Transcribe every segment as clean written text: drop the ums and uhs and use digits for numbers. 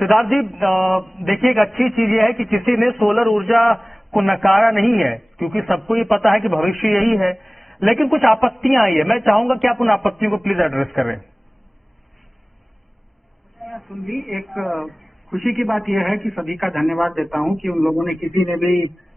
सिद्धार्थ जी, देखिए एक अच्छी चीज यह है कि किसी ने सोलर ऊर्जा को नकारा नहीं है, क्योंकि सबको ये पता है कि भविष्य यही है। लेकिन कुछ आपत्तियां आई है, मैं चाहूंगा कि आप उन आपत्तियों को प्लीज एड्रेस करें। सुनली, एक खुशी की बात यह है कि सभी का धन्यवाद देता हूं कि उन लोगों ने, किसी ने भी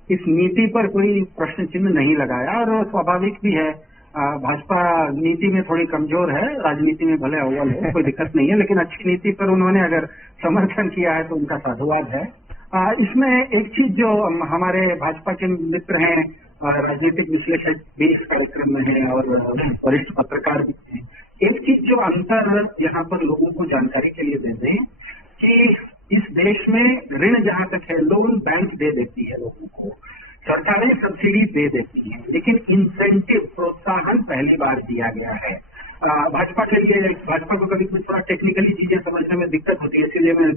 इस नीति पर कोई प्रश्न चिन्ह नहीं लगाया, और स्वाभाविक भी है। भाजपा नीति में थोड़ी कमजोर है, राजनीति में भले अव्वल हो, कोई दिक्कत नहीं है, लेकिन अच्छी नीति पर उन्होंने अगर समर्थन किया है तो उनका साधुवाद है। इसमें एक चीज जो हमारे भाजपा के मित्र हैं, राजनीतिक विश्लेषक भी इस कार्यक्रम में है और वरिष्ठ पत्रकार भी हैं, एक चीज जो अंतर यहाँ पर लोगों को जानकारी के लिए दे दें कि इस देश में ऋण जहां तक है, लोन बैंक दे देती है लोगों को, सरकारें सब्सिडी दे देती हैं, लेकिन इंसेंटिव, प्रोत्साहन पहली बार दिया गया है। भाजपा के लिए, भाजपा को कभी कुछ थोड़ा टेक्निकली चीजें समझने में दिक्कत होती है, इसलिए मैं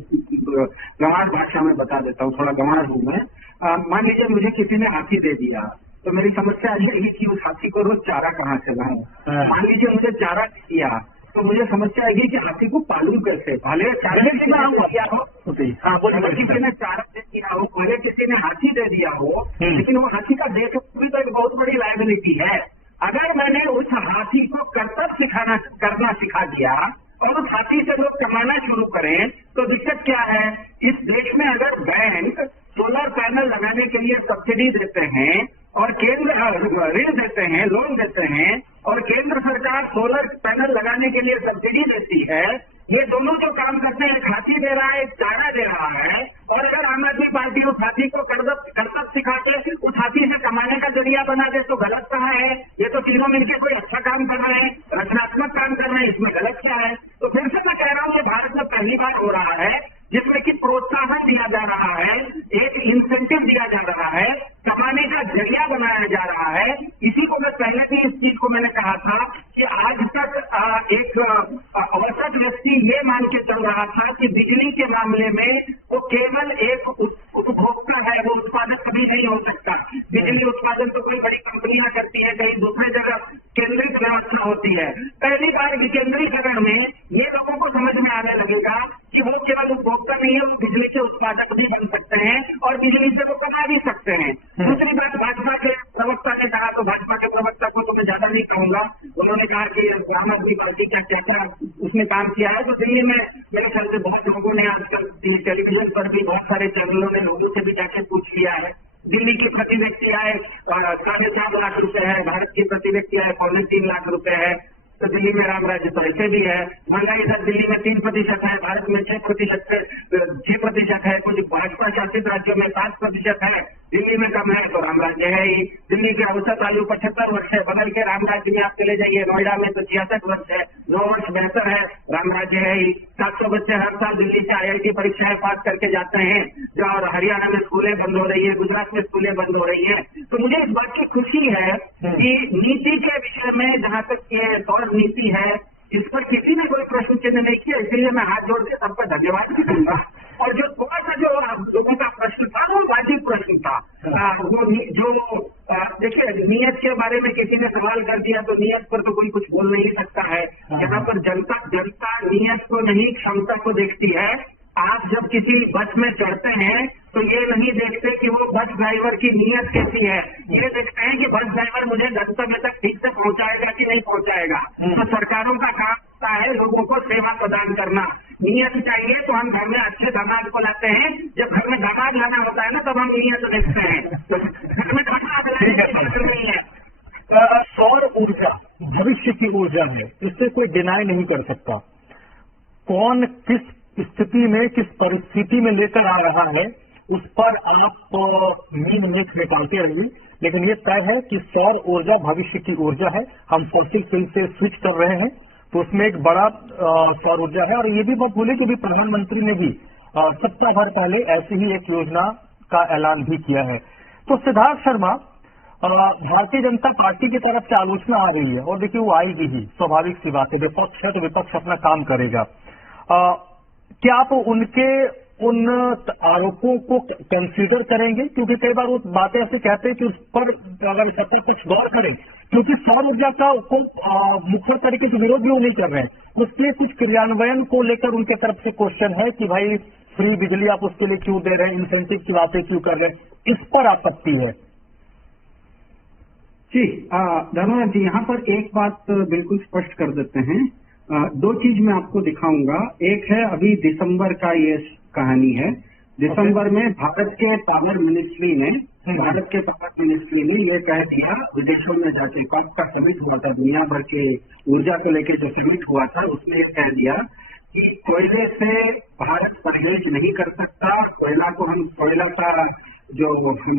गंवार भाषा में बता देता हूँ, थोड़ा गंवार हूँ मैं। मान लीजिए मुझे किसी ने हाथी दे दिया, तो मेरी समस्या यही कि उस हाथी को रोज चारा कहाँ से लाऊं। मान लीजिए मुझे चारा दिया, तो मुझे समस्या आएगी कि हाथी को पालूं कैसे। भले चारे दिया हो, किसी ने चारा दे दिया हो, भले किसी ने हाथी दे दिया हो, लेकिन वो हाथी का देश भी तो एक बहुत बड़ी लायबिलिटी है। अगर मैंने उस हाथी को कर्तव्य करना सिखा दिया और उस हाथी से लोग कमाना शुरू करें, तो दिक्कत क्या है? इस देश में अगर बैंक सोलर पैनल लगाने के लिए सब्सिडी देते हैं और केंद्र ऋण देते हैं, लोन देते हैं, और केंद्र सरकार सोलर पैनल लगाने के लिए सब्सिडी देती है, ये दोनों जो काम करते हैं, एक हाथी दे रहा है, एक चारा दे रहा है, और अगर आम आदमी पार्टी उस हाथी को कर्तव्य सिखा के उस हाथी से कमाने का जरिया बना दे, तो गलत कहाँ है? ये तो तीनों मिलकर कोई अच्छा काम कर रहे हैं, रचनात्मक काम कर रहे हैं, इसमें गलत क्या है? तो फिर से मैं कह रहा हूँ कि भारत में पहली बार हो रहा है जिसमें कि प्रोत्साहन दिया जा रहा है, एक इंसेंटिव दिया जा रहा है, कमाने का जरिया बनाया जा रहा है। इसी को मैं पहले भी, इस चीज को मैंने कहा था कि आज तक एक औसत व्यक्ति ये मान के चल रहा था कि बिजली के मामले में वो केवल एक उपभोक्ता है, वो उत्पादक कभी नहीं हो सकता। बिजली उत्पादन तो कोई बड़ी कंपनियां करती है, कहीं दूसरे जगह केंद्रित व्यवस्था होती है। पहली बार विकेंद्रीकरण में ये लोगों को समझ में आने लगेगा कि वो केवल उपभोक्ता नहीं है, वो बिजली के उत्पादक भी बन सकते हैं और बिजली से वो कमा भी सकते हैं। दूसरी बात, भाजपा के प्रवक्ता ने कहा, तो भाजपा के प्रवक्ता को तो मैं ज्यादा नहीं कहूंगा, उन्होंने कहा कि आम आदमी पार्टी का क्या उसने काम किया है। तो दिल्ली में मेरे ख्याल से बहुत लोगों ने आजकल टेलीविजन पर भी, बहुत सारे चैनलों ने लोगों से भी जाके पूछ लिया है। दिल्ली की प्रति व्यक्ति आय 4.5 लाख रुपए है, भारत की प्रति व्यक्ति आय 3.25 लाख रुपए है। तो दिल्ली में राम राज्य तो ऐसे भी है। महंगाई इधर दिल्ली में 3% है, भारत में 6% है, कुछ भाजपा शासित राज्यों में 7% है, दिल्ली में कम है, तो राम राज्य है ही। दिल्ली की औसत आयु 75 वर्ष है, बदल के राम राज्य में आप चले जाइए, नोएडा में तो 66 वर्ष है, 9 वर्ष बेहतर है, राम राज्य है ही। 700 बच्चे हर साल दिल्ली से IIT परीक्षाएं पास करके जाते हैं, और हरियाणा में स्कूलें बंद हो रही है, गुजरात में स्कूलें बंद हो रही है। तो मुझे इस बात की खुशी है कि नीति के विषय में जहां तक ये सौर नीति है, इस पर किसी ने कोई प्रश्न चिन्ह नहीं किया, इसलिए मैं हाथ जोड़ के सबका धन्यवाद भी दूंगा। और जो थोड़ा सा जो लोगों का प्रश्न था, वो वाजिब प्रश्न था। वो जो देखिए, नियत के बारे में किसी ने सवाल कर दिया, तो नियत पर तो कोई कुछ बोल नहीं सकता है। यहाँ पर जनता नियत को नहीं, क्षमता को देखती है। आप जब किसी बस में चढ़ते हैं तो ये नहीं देखते कि वो बस ड्राइवर की नीयत कैसी है, ये देखते हैं कि बस ड्राइवर मुझे गंतव्य तक ठीक से पहुंचाएगा कि नहीं पहुंचाएगा। तो सरकारों का काम होता है लोगों को सेवा प्रदान करना। नियत चाहिए तो हम घर में अच्छे दामाद को लाते हैं, जब घर में दामाद लाना होता है ना, तब हम नियत देखते हैं। घर में दामाद नहीं है। सौर ऊर्जा भविष्य की ऊर्जा है, इससे कोई डिनाई नहीं कर सकता। कौन किस स्थिति में, किस परिस्थिति में लेकर आ रहा है, उस पर आप मीन मिथ निकालते रहिए, लेकिन ये तय है कि सौर ऊर्जा भविष्य की ऊर्जा है। हम फॉसिल फ्यूल से स्विच कर रहे हैं, तो उसमें एक बड़ा सौर ऊर्जा है। और ये भी मत भूलिए कि अभी प्रधानमंत्री ने भी सप्ताह भर पहले ऐसी ही एक योजना का ऐलान भी किया है। तो सिद्धार्थ शर्मा, भारतीय जनता पार्टी की तरफ से आलोचना आ रही है, और देखिए वो आएगी ही, स्वाभाविक सी बात है, विपक्ष है तो विपक्ष अपना काम करेगा। क्या आप उनके उन आरोपों को कंसीडर करेंगे? क्योंकि कई बार वो बातें ऐसे कहते हैं कि उस पर अगर सत्ता कुछ गौर करें, क्योंकि सौर ऊर्जा का को मुख्य तरीके से विरोध भी वो नहीं कर रहे हैं, उसके कुछ क्रियान्वयन को लेकर उनके तरफ से क्वेश्चन है कि भाई फ्री बिजली आप उसके लिए क्यों दे रहे हैं, इंसेंटिव की बातें क्यों कर रहे हैं, इस पर आपत्ति है? जी धन्यवाद जी। यहाँ पर एक बात बिल्कुल स्पष्ट कर देते हैं। दो चीज मैं आपको दिखाऊंगा। एक है अभी दिसंबर का ये कहानी है। दिसंबर में भारत के पावर मिनिस्ट्री ने ये कह दिया, विदेशों में जाके कॉप का समिट हुआ था, दुनिया भर के ऊर्जा को लेकर जो समिट हुआ था, उसमें ये कह दिया कि कोयले से भारत परहेज नहीं कर सकता। कोयला को हम कोयला का जो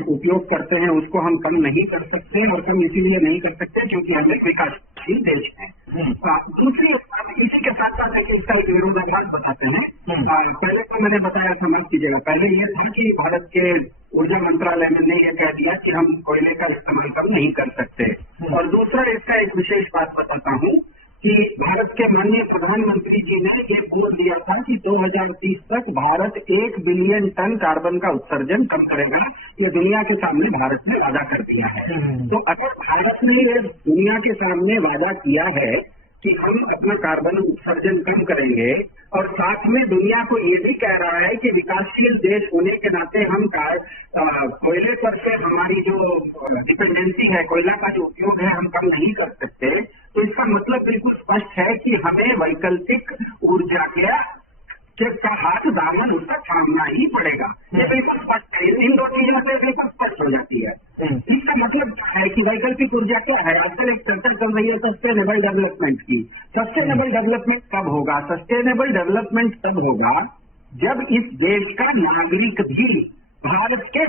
उपयोग करते हैं उसको हम कम नहीं कर सकते, और कम इसीलिए नहीं कर सकते क्योंकि हम एक विकासशील देश हैं। दूसरी इसी के साथ साथ इसका एक विरोधाभास बताते हैं। पहले तो मैंने बताया था, माफ कीजिएगा, पहले ये था कि भारत के ऊर्जा मंत्रालय ने यह कह दिया कि हम कोयले का इस्तेमाल कम नहीं कर सकते। और दूसरा इसका एक विशेष बात बताता हूँ कि भारत के माननीय प्रधानमंत्री जी ने ये बोल दिया था कि 2030 तक भारत 1 बिलियन टन कार्बन का उत्सर्जन कम करेगा। ये दुनिया के सामने भारत ने वादा कर दिया है। तो अगर भारत ने ये दुनिया के सामने वादा किया है कि हम अपना कार्बन उत्सर्जन कम करेंगे, और साथ में दुनिया को ये भी कह रहा है कि विकासशील देश होने के नाते हम कोयले पर से हमारी जो डिपेंडेंसी है, कोयला का जो उपयोग है, हम कम नहीं कर सकते, तो इसका मतलब बिल्कुल स्पष्ट है कि हमें वैकल्पिक ऊर्जा का हाथ दामन उसका थामना ही पड़ेगा। ये बिल्कुल स्पष्ट है। इन दो चीजों से बिल्कुल स्पष्ट हो जाती है। इसका मतलब क्या है कि वैकल्पिक ऊर्जा क्या है? आजकल एक चर्चा चल रही है सस्टेनेबल डेवलपमेंट की। सस्टेनेबल डेवलपमेंट कब होगा? सस्टेनेबल डेवलपमेंट तब होगा जब इस देश का नागरिक भी भारत का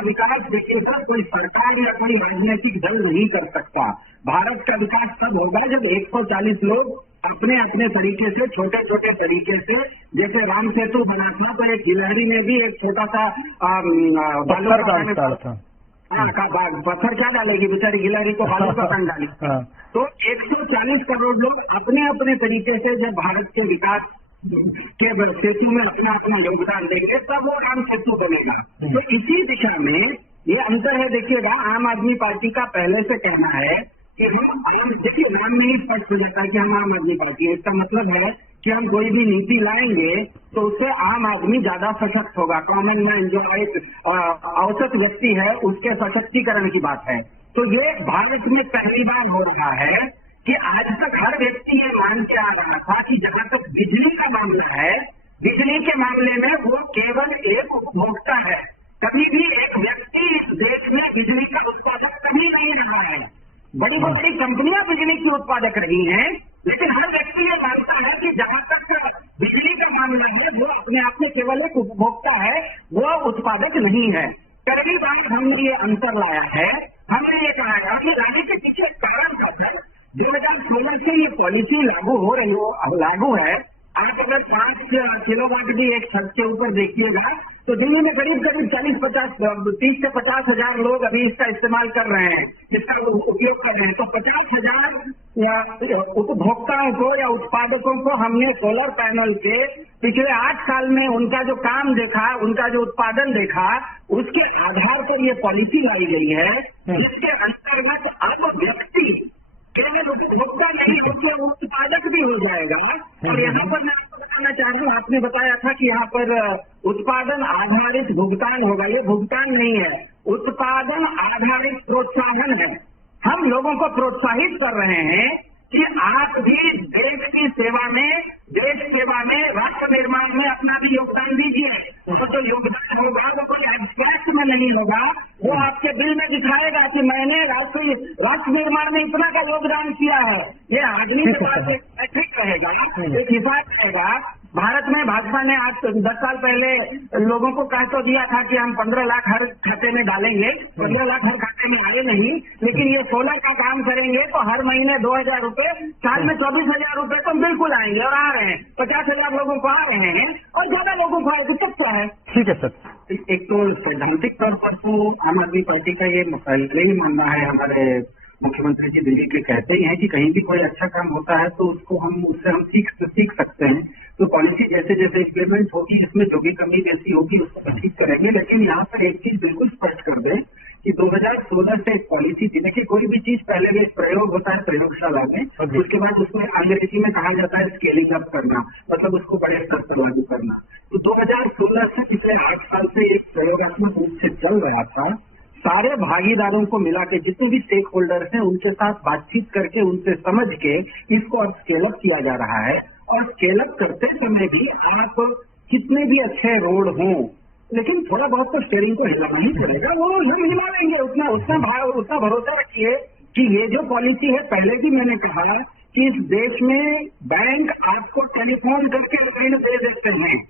विकास देखिए सर, कोई सरकार या कोई राजनीतिक दल नहीं कर सकता। भारत का विकास तब होगा जब 140 लोग अपने अपने तरीके से, छोटे छोटे तरीके से, जैसे राम सेतु बना था तो एक गिलहरी में भी एक छोटा सा पत्थर क्या डालेगी बेचारी गिलहरी को, बालू का कण डाली। तो 140 करोड़ लोग अपने अपने तरीके से जब भारत के विकास के सेतु में अपना अपना योगदान देंगे तब वो राम सेतु बनेगा। तो इसी दिशा में ये अंतर है। देखिएगा, आम आदमी पार्टी का पहले से कहना है कि हम देखिए नाम में ही स्पष्ट हो जाता है कि हम आम आदमी पार्टी है। इसका मतलब है कि हम कोई भी नीति लाएंगे तो उससे आम आदमी ज्यादा सशक्त होगा। कॉमन मैन जो एक औसत व्यक्ति है उसके सशक्तिकरण की बात है। तो ये भारत में पहली बार हो रहा है कि आज तक हर व्यक्ति ये मान के आ रहा था कि जहां तक बिजली का मामला है, बिजली के मामले में वो केवल एक उपभोक्ता है। कभी भी एक व्यक्ति इस देश में बिजली का उत्पादक कभी नहीं रहा है। बड़ी बड़ी कंपनियां बिजली की उत्पादक रही हैं, लेकिन हर व्यक्ति ये मानता है कि जहां तक बिजली का मामला है वो अपने आप में केवल एक उपभोक्ता है, वो उत्पादक नहीं है। पहली बार हमने ये अंतर लाया है। हमने ये कहा था कि राज्य के पीछे कारण का था। 2016 से ये पॉलिसी लागू है। आप अगर 5 किलोवाट भी एक छत के ऊपर देखिएगा तो दिल्ली में करीब 30 से 50 हजार लोग अभी इसका इस्तेमाल कर रहे हैं, इसका उपयोग कर रहे हैं। तो 50,000 उपभोक्ताओं को या उत्पादकों को हमने सोलर पैनल से पिछले 8 साल में उनका जो काम देखा, उनका जो उत्पादन देखा, उसके आधार पर ये पॉलिसी लाई गई है, जिसके अंतर्गत अब व्यक्ति केवल उपभोक्ता नहीं होकर उत्पादक भी हो जाएगा। और यहाँ पर मैं आपको बताना चाह रहा हूँ, आपने बताया था कि यहाँ पर उत्पादन आधारित भुगतान होगा। ये भुगतान नहीं है, उत्पादन आधारित प्रोत्साहन है। हम लोगों को प्रोत्साहित कर रहे हैं कि आप भी देश की सेवा में, देश सेवा में, राष्ट्र निर्माण में अपना भी योगदान दीजिए। उसका जो योगदान होगा वो कोई एब्स्ट्रैक्ट में नहीं होगा, वो आपके बिल में दिखाएगा कि मैंने राष्ट्र निर्माण में इतना का योगदान किया है। ये आदमी के पास एक मैट्रिक रहेगा, एक हिसाब रहेगा। भारत में भाजपा ने आज 10 साल पहले लोगों को कह तो दिया था कि हम 15 लाख हर खाते में डालेंगे। 15 लाख हर खाते में आए नहीं, लेकिन ये सोलर का काम करेंगे तो हर महीने 2,000 रुपए, साल में 24,000 रुपए तो बिल्कुल आएंगे, और आ रहे हैं। 50,000 लोगों को आ रहे हैं और ज्यादा लोगों को आए तो क्या है। ठीक है सर। एक तो सैद्धांतिक तौर पर तो आम आदमी पार्टी का ये पहले ही मानना है, हमारे मुख्यमंत्री जी दिल्ली के कहते ही हैं कि कहीं भी कोई अच्छा काम होता है तो उससे हम सीख सकते हैं। तो पॉलिसी जैसे जैसे इम्प्लीमेंट होगी, इसमें जो भी कमी बेसी होगी उसको ठीक करेंगे। लेकिन यहाँ पर एक चीज बिल्कुल स्पष्ट कर दें कि 2016 से पॉलिसी थी। देखिए, कोई भी चीज पहले भी प्रयोग होता है प्रयोगशाला में, उसके बाद उसमें अंग्रेजी में कहा जाता है स्केलिंग अप करना, मतलब उसको बड़े स्तर पर लागू करना। तो भागीदारों को मिला के जितने भी स्टेक होल्डर्स हैं उनके साथ बातचीत करके उनसे समझ के इसको अब स्केल अप किया जा रहा है। और स्केल अप करते समय भी आप कितने भी अच्छे रोड हों, लेकिन थोड़ा बहुत तो स्टीयरिंग को हिलाना ही पड़ेगा। वो हम हिला लेंगे, उतना भरोसा रखिए कि ये जो पॉलिसी है, पहले भी मैंने कहा कि इस देश में बैंक आपको टेलीफोन करके ऋण दे देते हैं।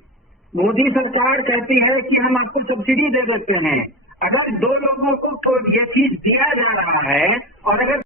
मोदी सरकार कहती है कि हम आपको सब्सिडी दे देते हैं। अगर दो लोगों को ये चीज दिया जा रहा है और अगर